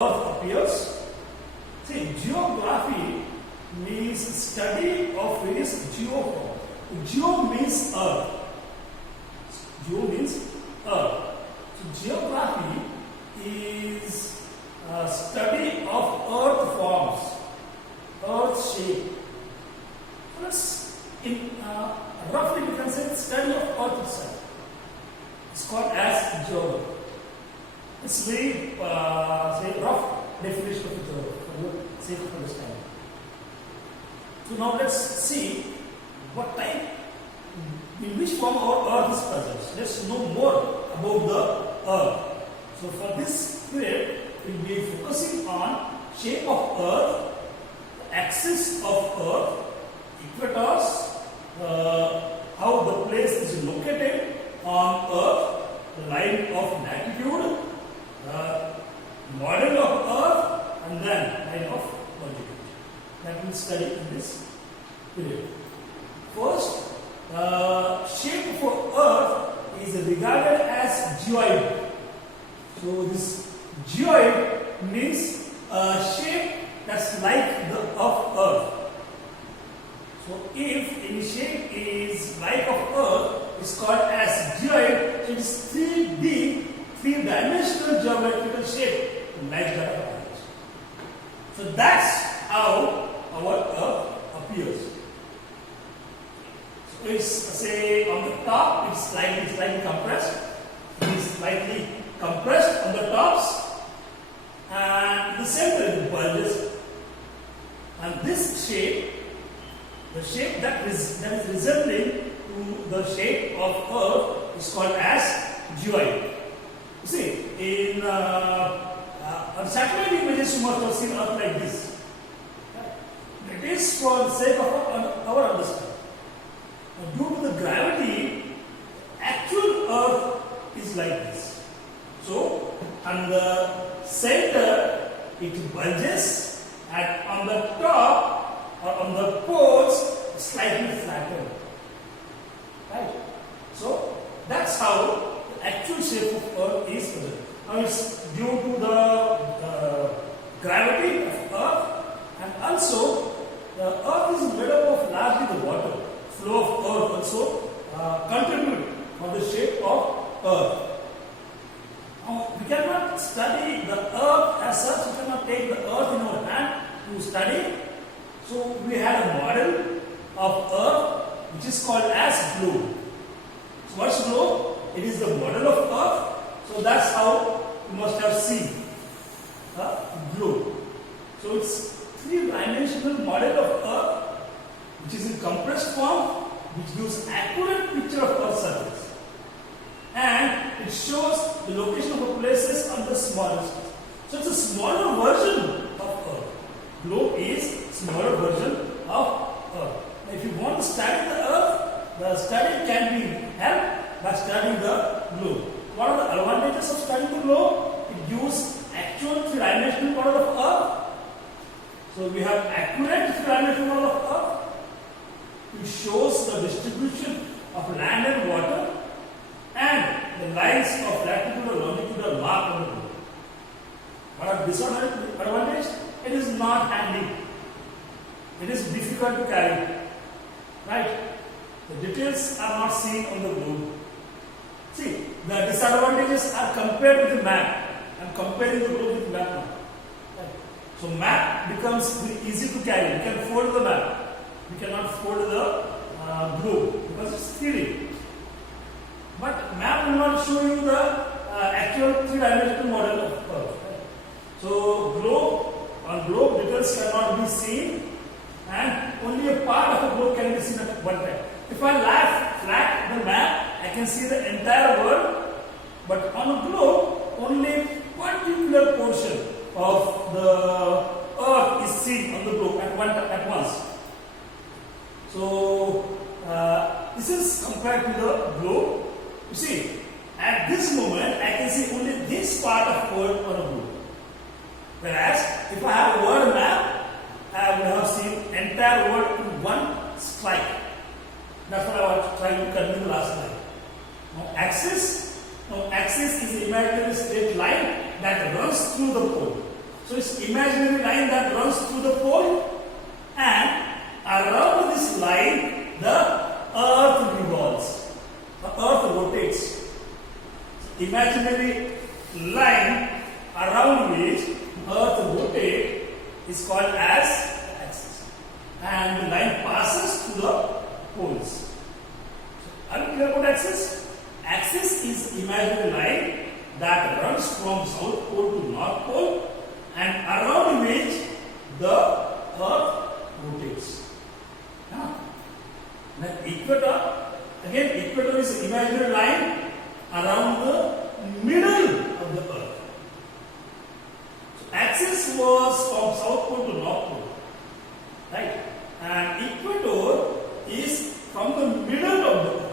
Earth appears. See, geography means study of various geoforms. Geo means earth. Geo means earth. So geography is a study of earth forms, earth shape. So let's, roughly we can say study of earth itself. It's called as geology. It's very rough definition of geology for your sake of understanding. So now let's see what type, in which form our earth is present. Let's know more about the earth. So for this period, we'll be focusing on shape of earth, axis of earth, equators, how the place is located on earth, the line of latitude, model of earth, and then line of longitude. That we'll study in this period. First, shape of earth is regarded as geoid. So this geoid means a shape that's like the of earth. So if any shape is like of earth, it's called as geoid. So it is 3D, three-dimensional geometrical shape like that of earth. So that's how our earth appears. So it's, say, on the top it's slightly compressed. It is slightly compressed on the tops, and in the center it bulges. And this shape, the shape that is resembling to the shape of earth, is called as geoid. You see, in on satellite images you must have seen earth like this. It is for the sake of our understanding. Due to the gravity, actual earth is like this. So, on the center it bulges, and on the top or on the poles slightly flattened. Right? So, that's how the actual shape of earth is present. Now it's due to the gravity of earth, and also the earth is made up of largely the water. Flow of earth also contribute for the shape of earth. Now we cannot study the earth as such. We cannot take the earth in our hand to study. So we had a model of earth which is called as globe. So what's globe? It is the model of earth. So that's how you must have seen a globe. So it's three-dimensional model of earth which is in compressed form, which gives accurate picture of earth's surface, and it shows the location of the places on the smallest. So it's a smaller version of earth. Globe is smaller version of earth. Now, if you want to study the earth, the study can be helped by studying the globe. What are the advantages of studying the globe? It gives actual three-dimensional model of earth. So we have accurate three-dimensional model of earth. It shows the distribution of land and water, and the lines of latitude and longitude are marked on the globe. What are disadvantages? It is not handy. It is difficult to carry. Right? The details are not seen on the globe. See, the disadvantages are compared with the map. I am comparing the globe with the map now. Right? So map becomes very easy to carry. You can fold the map. We cannot fold the globe because it's 3D. But map will not show you the actual three-dimensional model of earth. Right? So on globe details cannot be seen, and only a part of the globe can be seen at one time. If I lie flat the map, I can see the entire world, but on a globe, only particular portion of the earth is seen on the globe at once. So this is compared to the globe. You see, at this moment I can see only this part of world on a globe. Whereas if I have a world map, I will have seen entire world in one strike. That's what I was trying to convey last night. Now axis is an imaginary straight line that runs through the pole. So it's imaginary line that runs through the pole, and around this line the earth revolves. The earth rotates. So imaginary line around which earth rotates is called as axis. And the line passes through the poles. So, are you clear about axis? Axis is imaginary line that runs from south pole to north pole, and around which the earth rotates. Now, equator, again equator is an imaginary line around the middle of the earth. So, axis was from south pole to north pole, right? And equator is from the middle of the earth.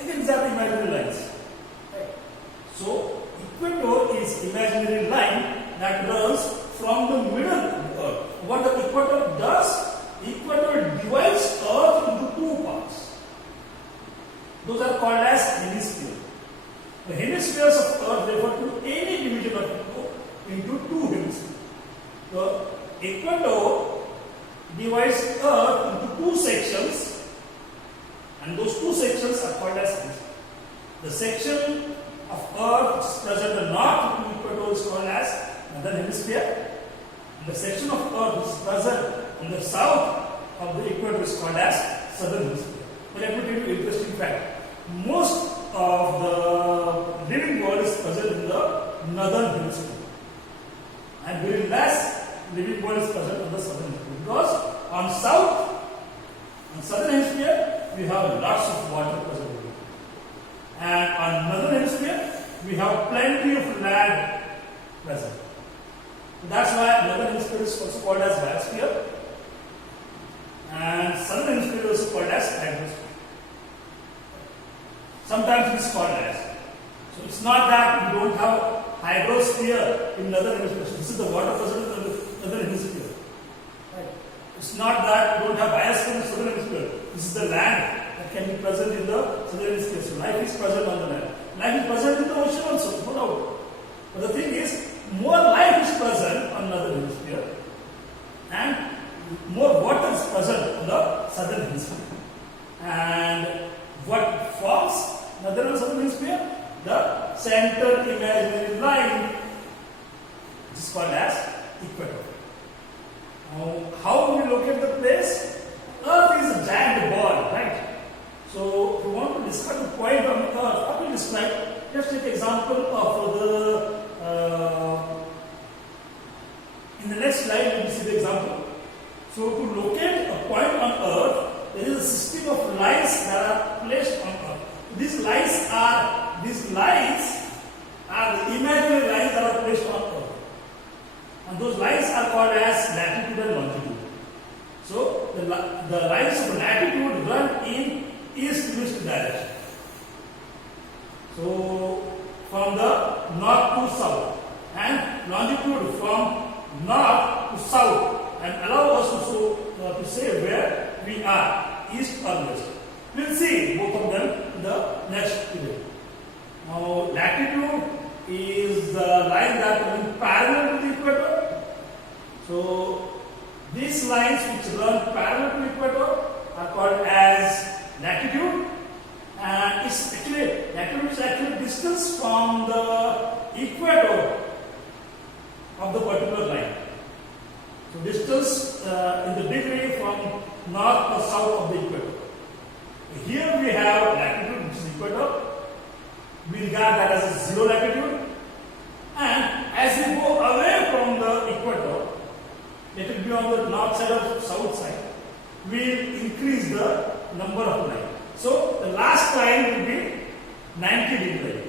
Again, these are the imaginary lines. So, equator is imaginary line that runs from the middle of the earth. What the equator does? Equator divides earth into two parts. Those are called as hemispheres. The hemispheres of earth refer to any division of earth into two hemispheres. The equator divides earth into two sections, and those two sections are called as hemispheres. The section of earth is present in the north of the equator is called as northern hemisphere, and the section of earth is present in the south of the equator is called as southern hemisphere. But let me tell you an interesting fact. Most of the living world is present in the northern hemisphere, and very less living world is present in the southern hemisphere, because on southern hemisphere we have lots of water present. And on northern hemisphere, we have plenty of land present. That's why northern hemisphere is also called as biosphere, and southern hemisphere is called as hydrosphere. Sometimes it is called as. So it's not that we don't have hydrosphere in northern hemisphere. So this is the water present in the northern hemisphere. Right? It's not that we don't have biosphere in the southern hemisphere. This is the land that can be present in the southern hemisphere. So life is present on the land. Life is present in the ocean also, no doubt. But the thing is, more life is present on the northern hemisphere, and more water is present on the southern hemisphere. And what forms northern and southern hemisphere? The center imaginary line, which is called as equator. Now, how do we locate the place? Earth is a giant ball, right? So, if you want to describe a point on the earth, how do you describe? Just take example of the in the next slide, you will see the example. So, to locate a point on earth, there is a system of lines that are placed on earth. These lines are the imaginary lines that are placed on earth, and those lines are called as latitude and longitude. So, the lines of latitude run in east-west direction. So, from the north to south, and longitude from north to south, and allow us to say where we are, east or west. We will see both of them in the next video. Now, latitude is the line that runs parallel to the equator. So, these lines which run parallel to the equator are called as latitude, and latitude is actually distance from the equator of the particular line. So distance in the degree from north or south of the equator. Here we have latitude, which is equator. We regard that as a zero latitude, and as we go away from the equator, it will be on the north side or south side, we will increase the number of lines. So the last line will be 90 degree.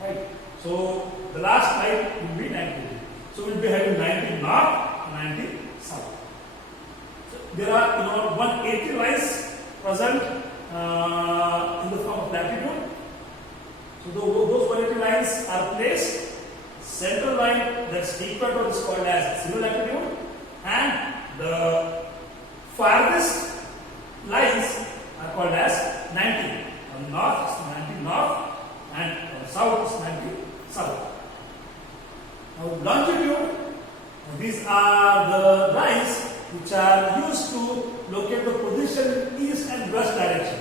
Right? So the last line will be 90 degree. So we will be having 90 north, 90 south. So there are 180 lines present in the form of latitude. So those 180 lines are placed. Central line, that's equator, is called as zero latitude, and the farthest lines are called as 90. On north is 90 north, and on south is 90 south. Now longitude, these are the lines which are used to locate the position in east and west direction.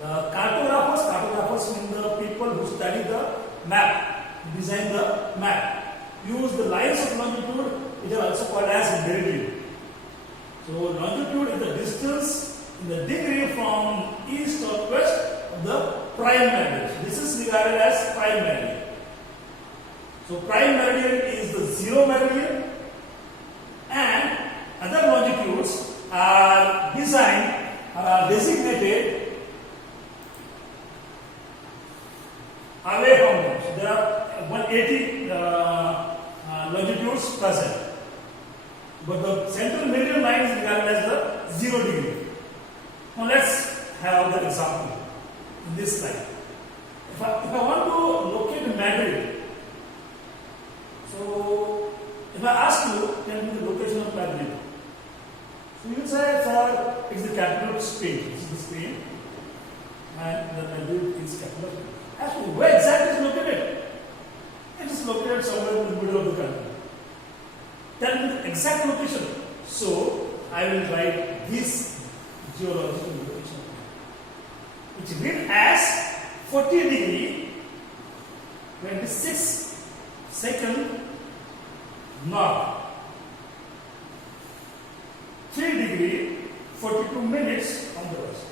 The cartographers mean the people who study the map, design the map, use the lines of longitude, which are also called as meridian. So longitude is the distance in the degree from east or west of the prime meridian. So this is regarded as prime meridian. So prime meridian is the zero meridian, and other longitudes are designated away from them. So there are 180 longitudes present, but the central meridian line is regarded as the 0 degree. Now let's have the example in this slide. If I want to locate Madrid, so if I ask you, tell me the location of Madrid. So you will say, sir, it's the capital of Spain. This is the Spain, and the Madrid is capital of Spain. Actually, where exactly is it located? It is located somewhere in the middle of the country. Tell me the exact location. So I will write this geological location, which read as 40 degree 26 second north, 3 degree 42 minutes on the west.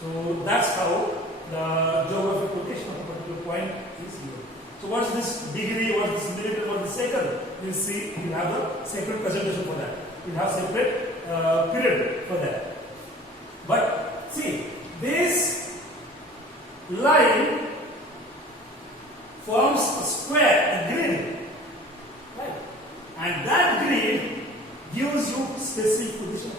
So that's how the geographic location of a particular point is given. So what's this degree, what's this millimeter, what's the second? We'll see, we'll have a separate presentation for that. We'll have separate period for that. But see, this line forms a square, a grid, right? And that grid gives you specific position.